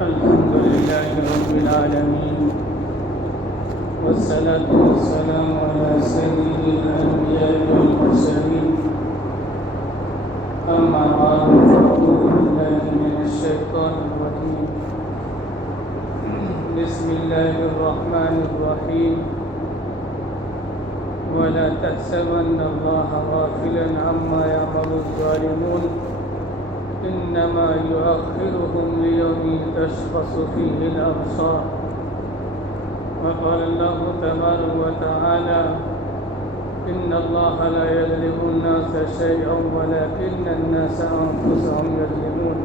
الحمد لله رب العالمين، والصلاة والسلام على سيد الأنبياء والمرسلين. أما بعد، فأعوذ بالله من الشيطان الرجيم. بسم الله الرحمن الرحيم. ولا تحسبن الله غافلا عما يعمل الظالمون، إنما يؤخرهم ليوم تشخص فيه الأبصار. وقال الله تبارك وتعالى: إن الله لا يظلم الناس شيئا ولكن الناس أنفسهم يظلمون.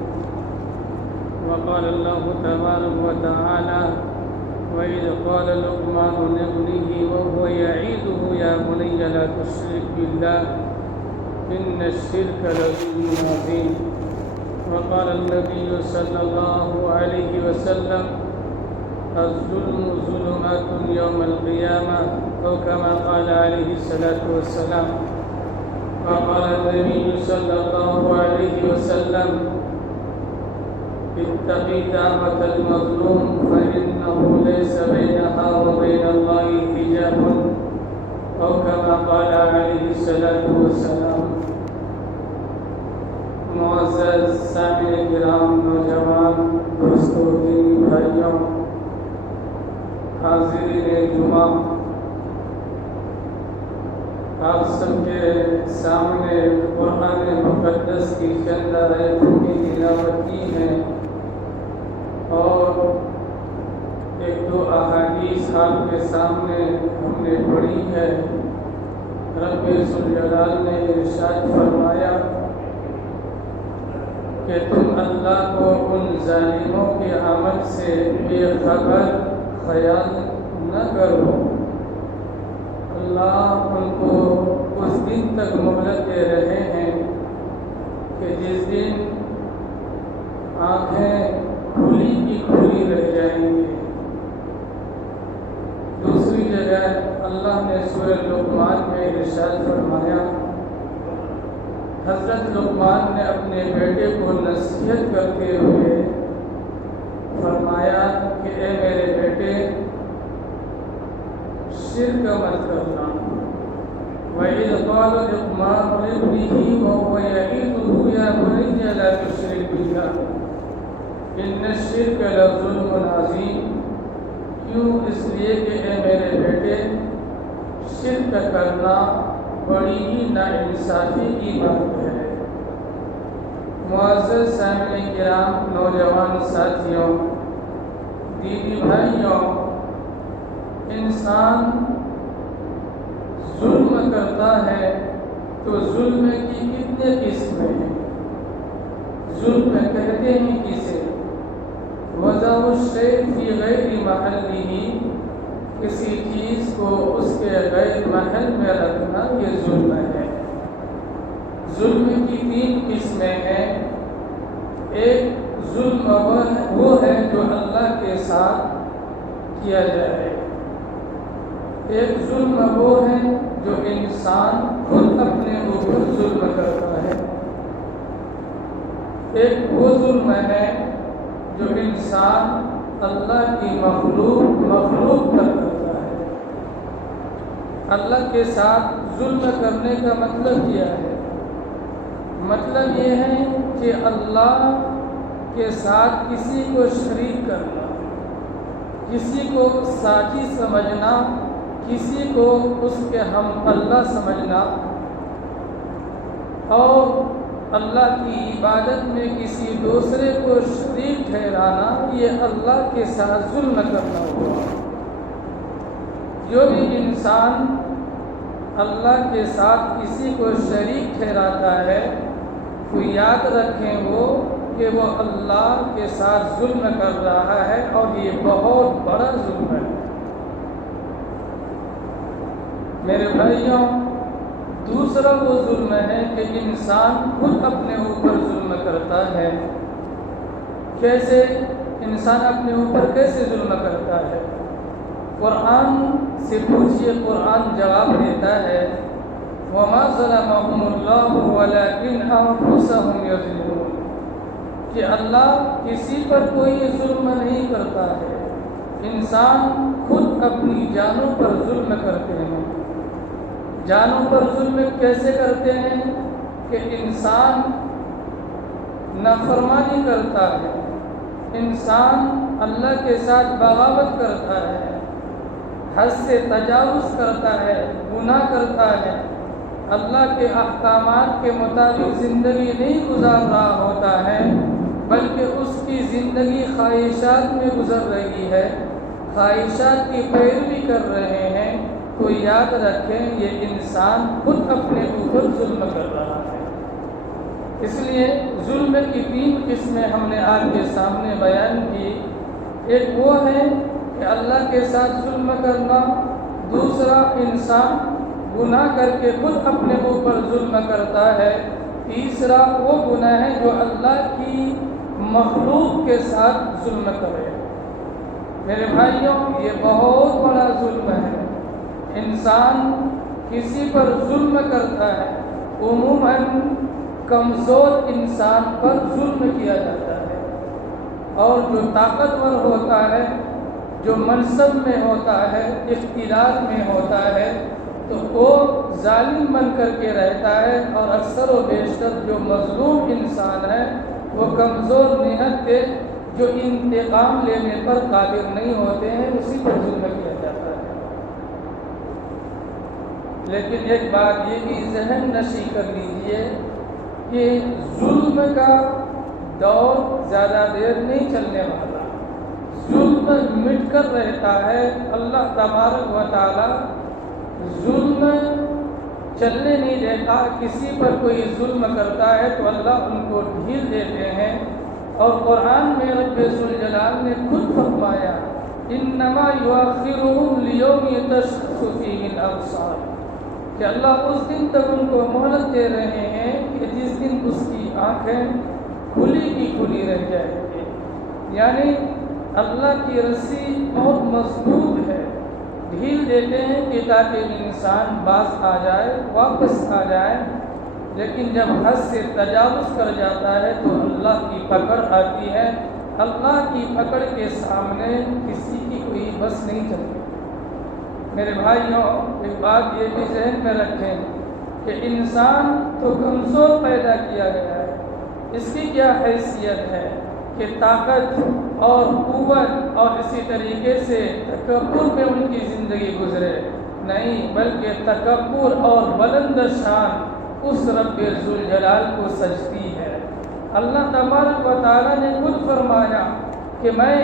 وقال الله تبارك وتعالى: وإذ قال لقمان لابنه وهو يعظه يا بني لا تشرك بالله إن الشرك لظلم عظيم. وقال النبي صلى الله عليه وسلم: الظلم ظلمات يوم القيامة، أو كما قال عليه الصلاة والسلام. وقال النبي صلى الله عليه وسلم: اتقي دعوة المظلوم فإنه ليس بينها وبين الله حجاب، أو كما قال عليه الصلاة والسلام. معزز سامعین کرام، نوجوان دوستوں، دینی بھائیوں، حاضرین جمعہ، آپ سب کے سامنے قرآن مقدس کی چند آیتوں کی تلاوت کی ہے اور ایک دو احادیث آپ کے سامنے ہم نے پڑھی ہے۔ رب ذوالجلال نے ارشاد فرمایا کہ تم اللہ کو ان ظالموں کے عمل سے بے خبر خیال نہ کرو۔ اللہ ان کو اس دن تک مہلت دے رہے ہیں کہ جس دن آنکھیں کھلی کی کھلی رہ جائیں گی۔ دوسری جگہ اللہ نے سورہ لقمان میں ارشاد فرمایا، حضرت لقمان نے اپنے بیٹے کو نصیحت کرتے ہوئے فرمایا کہ اے میرے بیٹے، شرک مت کرنا۔ وَإِذْ قَالَ لُقْمَانُ لِابْنِهِ وَهُوَ يَعِظُهُ يَا بُنَيَّ لَا تُشْرِكْ بِاللَّهِ إِنَّ الشِّرْكَ لَظُلْمٌ عَظِيمٌ۔ کیوں؟ اس لیے کہ اے میرے بیٹے، شرک کرنا بڑی ہی ناانصافی کی بات ہے۔ معزز سامعین کرام، نوجوان ساتھیوں، دینی بھائیوں، انسان ظلم کرتا ہے تو ظلم کی کتنے قسمیں ہیں؟ ظلم کہتے ہیں کسے؟ وضع الشیء فی غیر محلہ، کسی چیز کو اس کے غیر محل میں رکھنا یہ ظلم ہے۔ ظلم کی تین قسمیں ہیں۔ ایک ظلم وہ ہے جو اللہ کے ساتھ کیا جائے، ایک ظلم وہ ہے جو انسان خود اپنے اوپر ظلم کرتا ہے، ایک وہ ظلم ہے جو انسان اللہ کی مخلوق پر کرتا ہے۔ اللہ کے ساتھ ظلم کرنے کا مطلب کیا ہے؟ مطلب یہ ہے کہ اللہ کے ساتھ کسی کو شریک کرنا، کسی کو ساتھی سمجھنا، کسی کو اس کے ہم اللہ سمجھنا، اور اللہ کی عبادت میں کسی دوسرے کو شریک ٹھہرانا، یہ اللہ کے ساتھ ظلم کرنا ہوا۔ جو بھی انسان اللہ کے ساتھ کسی کو شریک ٹھہراتا ہے، وہ یاد رکھیں کہ وہ اللہ کے ساتھ ظلم کر رہا ہے، اور یہ بہت بڑا ظلم ہے۔ میرے بھائیوں، دوسرا وہ ظلم ہے کہ انسان خود اپنے اوپر ظلم کرتا ہے۔ کیسے انسان اپنے اوپر کیسے ظلم کرتا ہے؟ قرآن سے پوچھئے، قرآن جواب دیتا ہے: وَمَا ظَلَمَهُمُ اللَّهُ وَلَكِنْ أَنفُسَهُمْ يَظْلِمُونَ۔ کہ اللہ کسی پر کوئی ظلم نہیں کرتا ہے، انسان خود اپنی جانوں پر ظلم کرتے ہیں۔ جانوں پر ظلم کیسے کرتے ہیں کہ انسان نافرمانی کرتا ہے، انسان اللہ کے ساتھ بغاوت کرتا ہے، حد سے تجاوز کرتا ہے، گناہ کرتا ہے، اللہ کے احکامات کے مطابق زندگی نہیں گزار رہا ہوتا ہے، بلکہ اس کی زندگی خواہشات میں گزر رہی ہے، خواہشات کی پیروی کر رہے ہیں، تو یاد رکھیں یہ انسان خود اپنے اوپر ظلم کر رہا ہے۔ اس لیے ظلم کی 3 قسمیں ہم نے آپ کے سامنے بیان کی۔ ایک وہ ہے کہ اللہ کے ساتھ ظلم کرنا، دوسرا انسان گناہ کر کے خود اپنے اوپر ظلم کرتا ہے، تیسرا وہ گناہ ہے جو اللہ کی مخلوق کے ساتھ ظلم کرے۔ میرے بھائیوں، یہ بہت بڑا ظلم ہے۔ انسان کسی پر ظلم کرتا ہے، عموماً کمزور انسان پر ظلم کیا جاتا ہے، اور جو طاقتور ہوتا ہے، جو منصب میں ہوتا ہے، اقتدار میں ہوتا ہے، تو وہ ظالم بن کر کے رہتا ہے، اور اکثر و بیشتر جو مظلوم انسان ہے وہ کمزور نہت کے جو انتقام لینے پر قادر نہیں ہوتے ہیں، اسی پر ظلم کیا جاتا ہے۔ لیکن ایک بات یہ بھی ذہن نشی کر لیجئے کہ ظلم کا دور زیادہ دیر نہیں چلنے والا، ظلم مٹ کر رہتا ہے۔ اللہ تبارک و تعالی ظلم چلنے نہیں دیتا۔ کسی پر کوئی ظلم کرتا ہے تو اللہ ان کو ڈھیل دیتے ہیں، اور قرآن میں رب ذوالجلال نے خود فرمایا انما یؤخرهم لیوم تشخص فیہ الابصار، کہ اللہ اس دن تک ان کو مہلت دے رہے ہیں کہ جس دن اس کی آنکھیں کھلی کی کھلی رہ جائیں گی۔ یعنی اللہ کی رسی بہت مضبوط ہے، ڈھیل دیتے ہیں کہ تاکہ انسان باز آ جائے، واپس آ جائے، لیکن جب حد سے تجاوز کر جاتا ہے تو اللہ کی پکڑ آتی ہے۔ اللہ کی پکڑ کے سامنے کسی کی کوئی بس نہیں چلتی۔ میرے بھائیوں، ایک بات یہ بھی ذہن میں رکھیں کہ انسان تو کمزور پیدا کیا گیا ہے، اس کی کیا حیثیت ہے کہ طاقت اور قوت اور اسی طریقے سے تکبر میں ان کی زندگی گزرے؟ نہیں، بلکہ تکبر اور بلند شان اس رب ذوالجلال کو سجتی ہے۔ اللہ تبارک و تعالیٰ نے خود فرمایا کہ میں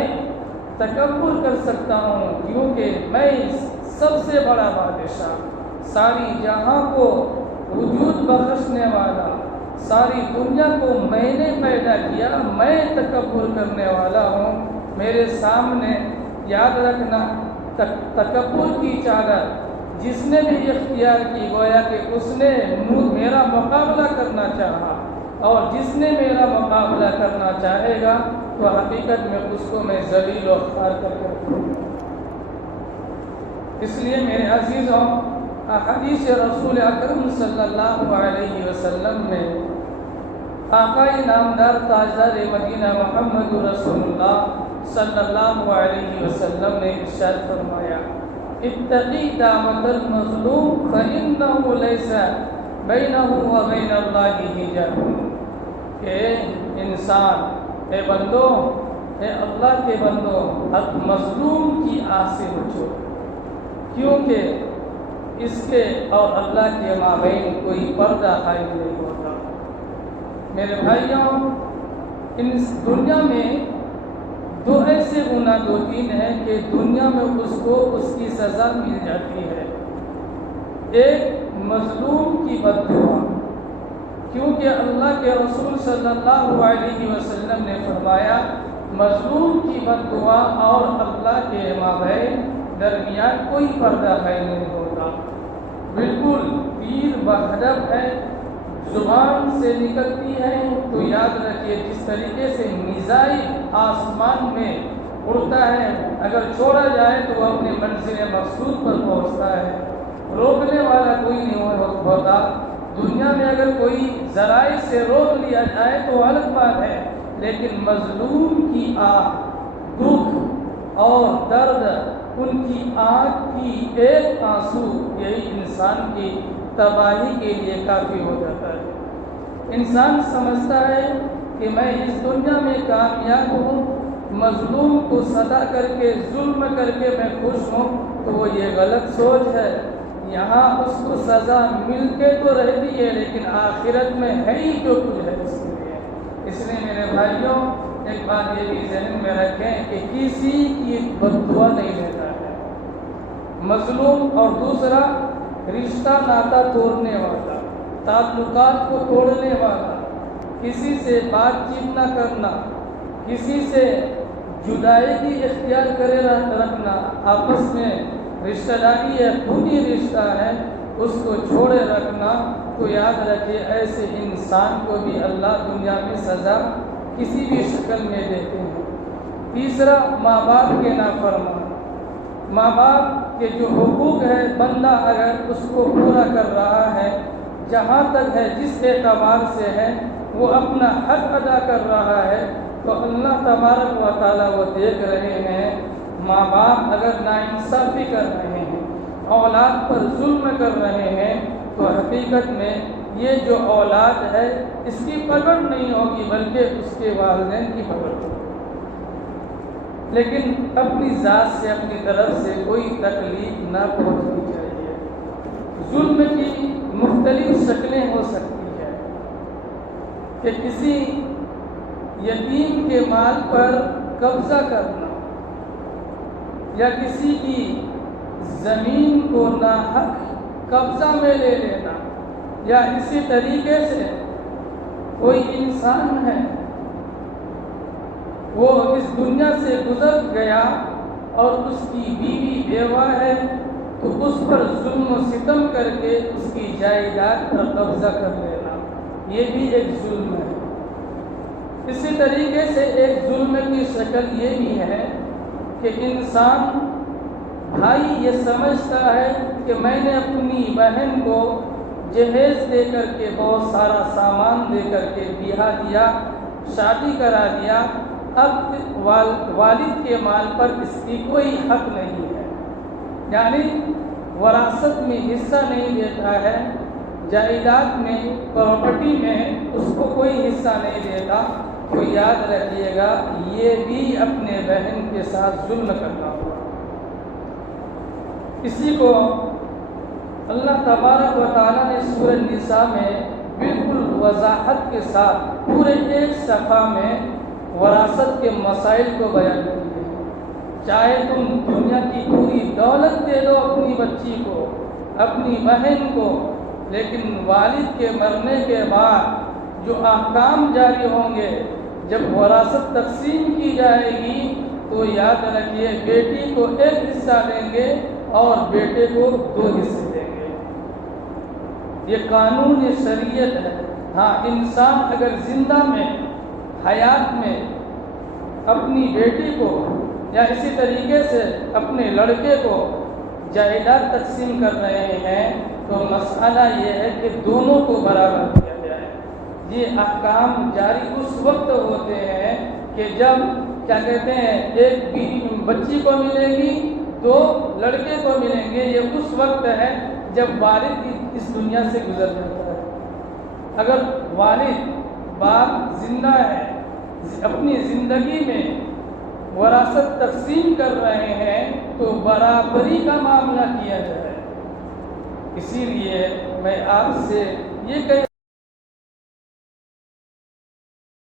تکبر کر سکتا ہوں کیونکہ میں سب سے بڑا بادشاہ، ساری جہاں کو وجود بخشنے والا، ساری دنیا کو میں نے پیدا کیا، میں تکبر کرنے والا ہوں۔ میرے سامنے یاد رکھنا، تکبر کی چادر جس نے بھی اختیار کی گویا کہ اس نے میرا مقابلہ کرنا چاہا، اور جس نے میرا مقابلہ کرنا چاہے گا تو حقیقت میں اس کو میں ذلیل و خوار کر کے رکھوں گا۔ اس لیے میرے عزیزوں، حدیث رسول اکرم صلی اللہ علیہ وسلم میں آقا نامدار تاجدار مدینہ محمد رسول اللہ صلی اللہ علیہ وسلم نے ارشاد فرمایا اتقی دعوت المظلوم فإنہ لیس بینہ وبین اللہ حجاب، کہ انسان، اے بندو، اے اللہ کے بندو، اب مظلوم کی آہ سے بچو، کیونکہ اس کے اور اللہ کے مابین کوئی پردہ قائم نہیں ہوتا۔ میرے بھائیوں، اس دنیا میں دو ایسے گناہ دو تین ہیں کہ دنیا میں اس کو اس کی سزا مل جاتی ہے۔ ایک مظلوم کی بد دعا، کیونکہ اللہ کے رسول صلی اللہ علیہ وسلم نے فرمایا مظلوم کی بد دعا اور اللہ کے مابین درمیان کوئی پردہ قائم نہیں ہوتا، بالکل تیر بہدف ہے، زبان سے نکلتی ہے تو یاد رکھیے جس طریقے سے میزائل آسمان میں اڑتا ہے، اگر چھوڑا جائے تو وہ اپنے منزل مقصود پر پہنچتا ہے، روکنے والا کوئی نہیں ہوتا۔ دنیا میں اگر کوئی ذرائع سے روک لیا جائے تو الگ بات ہے، لیکن مظلوم کی آہ، دکھ اور درد، ان کی آنکھ کی ایک آنسو یہی انسان کی تباہی کے لیے کافی ہو جاتا ہے۔ انسان سمجھتا ہے کہ میں اس دنیا میں کامیاب ہوں، مظلوم کو سزا کر کے، ظلم کر کے میں خوش ہوں، تو وہ یہ غلط سوچ ہے۔ یہاں اس کو سزا مل کے تو رہتی ہے، لیکن آخرت میں ہے ہی جو کچھ ہے اس کے لیے۔ اس لیے میرے بھائیوں، ایک بات یہ بھی ذہن میں رکھیں کہ کسی کی بد دعا نہیں لیتا ہے مظلوم، اور دوسرا رشتہ ناتا توڑنے والا، تعلقات کو توڑنے والا، کسی سے بات چیت نہ کرنا، کسی سے جدائی کی اختیار کرے رکھنا، آپس میں رشتہ داری ہے، خونی رشتہ ہے، اس کو چھوڑے رکھنا، تو یاد رکھیے ایسے انسان کو بھی اللہ دنیا میں سزا کسی بھی شکل میں دیتے ہیں۔ تیسرا، ماں باپ کے نافرمان۔ ماں باپ کے جو حقوق ہے، بندہ اگر اس کو پورا کر رہا ہے، جہاں تک ہے، جس اعتبار سے ہے، وہ اپنا حق ادا کر رہا ہے، تو اللہ تبارک و تعالیٰ وہ دیکھ رہے ہیں۔ ماں باپ اگر ناانصافی کر رہے ہیں، اولاد پر ظلم کر رہے ہیں، تو حقیقت میں یہ جو اولاد ہے اس کی پکڑ نہیں ہوگی، بلکہ اس کے والدین کی پکڑ ہوگی۔ لیکن اپنی ذات سے، اپنی طرف سے کوئی تکلیف نہ پہنچنی چاہیے۔ ظلم کی مختلف شکلیں ہو سکتی ہیں کہ کسی یتیم کے مال پر قبضہ کرنا، یا کسی کی زمین کو ناحق قبضہ میں لے لینا، یا اسی طریقے سے کوئی انسان ہے وہ اس دنیا سے گزر گیا اور اس کی بیوی بیوہ ہے، تو اس پر ظلم و ستم کر کے اس کی جائیداد پر قبضہ کر لینا، یہ بھی ایک ظلم ہے۔ اسی طریقے سے ایک ظلم کی شکل یہ بھی ہے کہ انسان، بھائی یہ سمجھتا ہے کہ میں نے اپنی بہن کو جہیز دے کر کے، بہت سارا سامان دے کر کے بیاہ دیا، شادی کرا دیا، اب والد کے مال پر اس کی کوئی حق نہیں ہے، یعنی وراثت میں حصہ نہیں دیتا ہے، جائیداد میں، پراپرٹی میں اس کو کوئی حصہ نہیں دیتا، تو یاد رکھیے گا یہ بھی اپنے بہن کے ساتھ ظلم کرنا ہوگا۔ اسی کو اللہ تبارک و تعالیٰ نے سورہ النساء میں بالکل وضاحت کے ساتھ پورے ایک صفحہ میں وراثت کے مسائل کو بیان کیا ہے۔ چاہے تم دنیا کی پوری دولت دے دو اپنی بچی کو، اپنی بہن کو، لیکن والد کے مرنے کے بعد جو احکام جاری ہوں گے، جب وراثت تقسیم کی جائے گی، تو یاد رکھیے بیٹی کو ایک حصہ دیں گے اور بیٹے کو 2 حصے دیں گے۔ یہ قانون، یہ شریعت ہے۔ ہاں، انسان اگر زندہ میں، حیات میں اپنی بیٹی کو یا اسی طریقے سے اپنے لڑکے کو جائیداد تقسیم کر رہے ہیں، تو مسئلہ یہ ہے کہ دونوں کو برابر کیا جائے۔ یہ احکام جاری اس وقت ہوتے ہیں کہ جب کیا کہتے ہیں، ایک بچی کو ملے گی، 2 لڑکے کو ملیں گے، یہ اس وقت ہے جب والد اس دنیا سے گزر جاتا ہے۔ اگر والد باپ زندہ ہے، اپنی زندگی میں وراثت تقسیم کر رہے ہیں، تو برابری کا معاملہ کیا جائے۔ اسی لیے میں آپ سے یہ کہہ